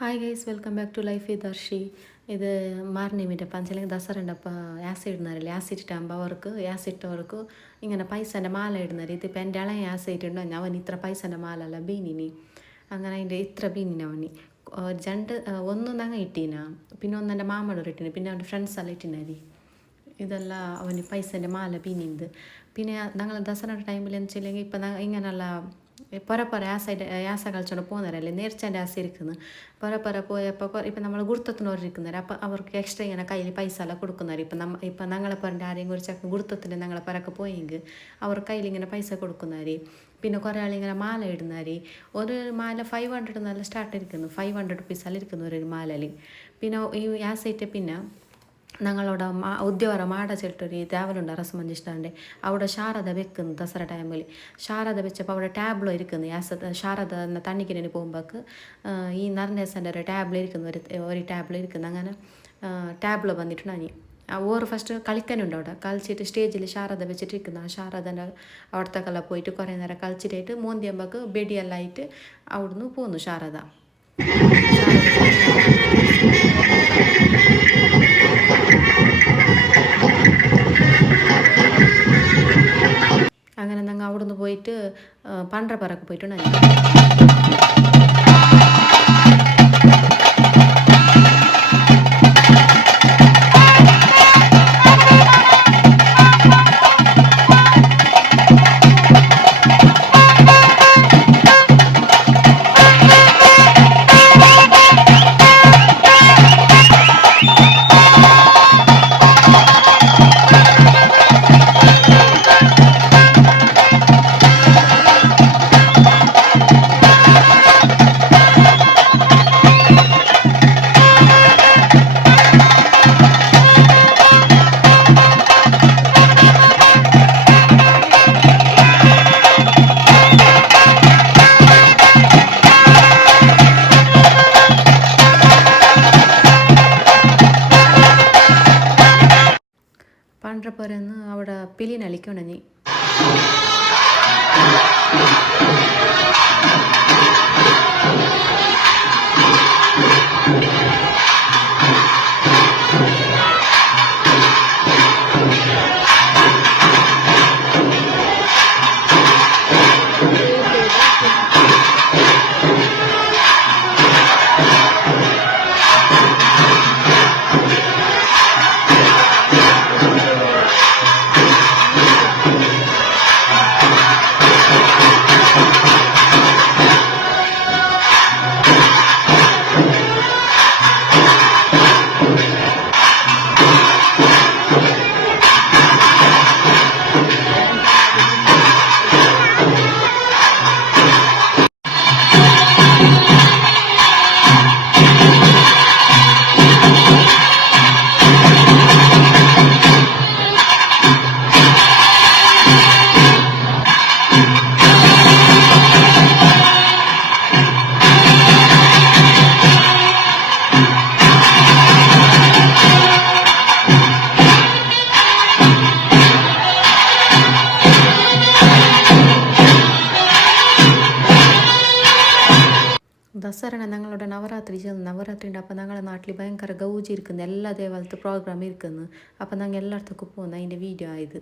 Hi guys, welcome back to life with Darshi. ഇത് മാർണിമിൻ്റെ അല്ലെങ്കിൽ ദസറൻ്റെ ആസിഡ് ഇടുന്നവരില്ലേ, ആസിഡ് ഇട്ടാകുമ്പോൾ അവർക്ക് ആസിട്ടവർക്ക് ഇങ്ങനെ പൈസൻ്റെ മാല ഇടുന്നത്. ഇതിപ്പോൾ എൻ്റെ ഇളയ ആസിഡ് ഉണ്ടോ അവൻ ഇത്ര പൈസൻ്റെ മാല അല്ല ബീനിനി, അങ്ങനെ അതിൻ്റെ ഇത്ര ബീനിന് അവന് രണ്ട് ഒന്നും ഞങ്ങൾ ഇട്ടീന, പിന്നെ ഒന്നെൻ്റെ മാമയുടെ ഇട്ടിന്, പിന്നെ അവൻ്റെ ഫ്രണ്ട്സ് എല്ലാം ഇട്ടിനരി. ഇതെല്ലാം അവന് പൈസൻ്റെ മാല ബീനിന്ത്. പിന്നെ ഞങ്ങൾ ദസറയുടെ ടൈമിൽ എന്ന് വെച്ചില്ലെങ്കിൽ ഇപ്പം ഇങ്ങനെയുള്ള പുറപ്പുറ ആസ കളിച്ചോണ്ട് പോകുന്നവരല്ലേ, നേർച്ചൻ്റെ ആസ ഇരിക്കുന്നത്. പുറപ്പുറ പോയപ്പോൾ ഇപ്പം നമ്മൾ ഗുരുത്തത്തിനോട് ഇരിക്കുന്നവർ, അപ്പോൾ അവർക്ക് എക്സ്ട്രാ ഇങ്ങനെ കയ്യിൽ പൈസ എല്ലാം കൊടുക്കുന്നവർ. ഇപ്പം ഞങ്ങളെ പറഞ്ഞ ആരെയും കുറിച്ച് ഗുരുത്തത്തിൻ്റെ ഞങ്ങളെ പുറക്കെ പോയെങ്കിൽ അവർ കയ്യിൽ ഇങ്ങനെ പൈസ കൊടുക്കുന്നവർ. പിന്നെ കുറേ ആളിങ്ങനെ മാല ഇടുന്നവർ. ഒരു മാല 500 നല്ല സ്റ്റാർട്ട് ഇരിക്കുന്നു, 500 റുപ്പീസെല്ലാം ഇരിക്കുന്നു ഒരു മാലയിൽ. പിന്നെ ഈ ആസയിട്ട് പിന്നെ ഞങ്ങളോட ഉദ്യോഗ മാട ചെട്ടൊരു ദേവലുണ്ട് അറസ്മഞ്ചിഷ്ടാണ്ട്, അവിടെ ശാരദ വെക്കുന്നു ദസറ ടൈമിൽ. ശാരദ വെച്ചപ്പോൾ അവിടെ ടാബ്ലോ ഇരിക്കുന്നു. ശാരദ എന്ന തണ്ണിക്കിന് പോകുമ്പോൾക്ക് ഈ നർനേസൻ്റെ ഒരു ടാബ്ലോ ഇരിക്കുന്നു, ഒരു ടാബ്ലോ ഇരിക്കുന്നു. അങ്ങനെ ടാബ്ലോ വന്നിട്ടുണ്ടായി. ഓറ് ഫസ്റ്റ് കളിക്കാനുണ്ട് അവിടെ. കളിച്ചിട്ട് സ്റ്റേജിൽ ശാരദ വെച്ചിട്ടിരിക്കുന്നു. ആ ശാരദൻ്റെ അവിടത്തേക്കെല്ലാം പോയിട്ട് കുറേ നേരം കളിച്ചിട്ടായിട്ട് മോന്തിയമ്പക്ക് ബെഡിയെല്ലാം ആയിട്ട് അവിടുന്ന് പോന്നു ശാരദ. അങ്ങനെ ഞങ്ങൾ അവിടുന്ന് പോയിട്ട് പണ്ട്രപ്പറക്ക് പോയിട്ടുണ്ടായിരുന്നു. പണ്ട്രപ്പുരന്ന് അവിടെ പിലിനളിക്കുണ്ടെങ്കിൽ ദസറ ഞങ്ങളുടെ നവരാത്രി ഉണ്ട്. അപ്പോൾ ഞങ്ങളുടെ നാട്ടിൽ ഭയങ്കര ഗൗജി ഇരിക്കുന്നു, എല്ലാ ദേവാലയത്ത് പ്രോഗ്രാം ഇരിക്കുന്നു. അപ്പോൾ ഞങ്ങൾ എല്ലായിടത്തേക്കും പോകുന്നു. അതിൻ്റെ വീഡിയോ ആയത്.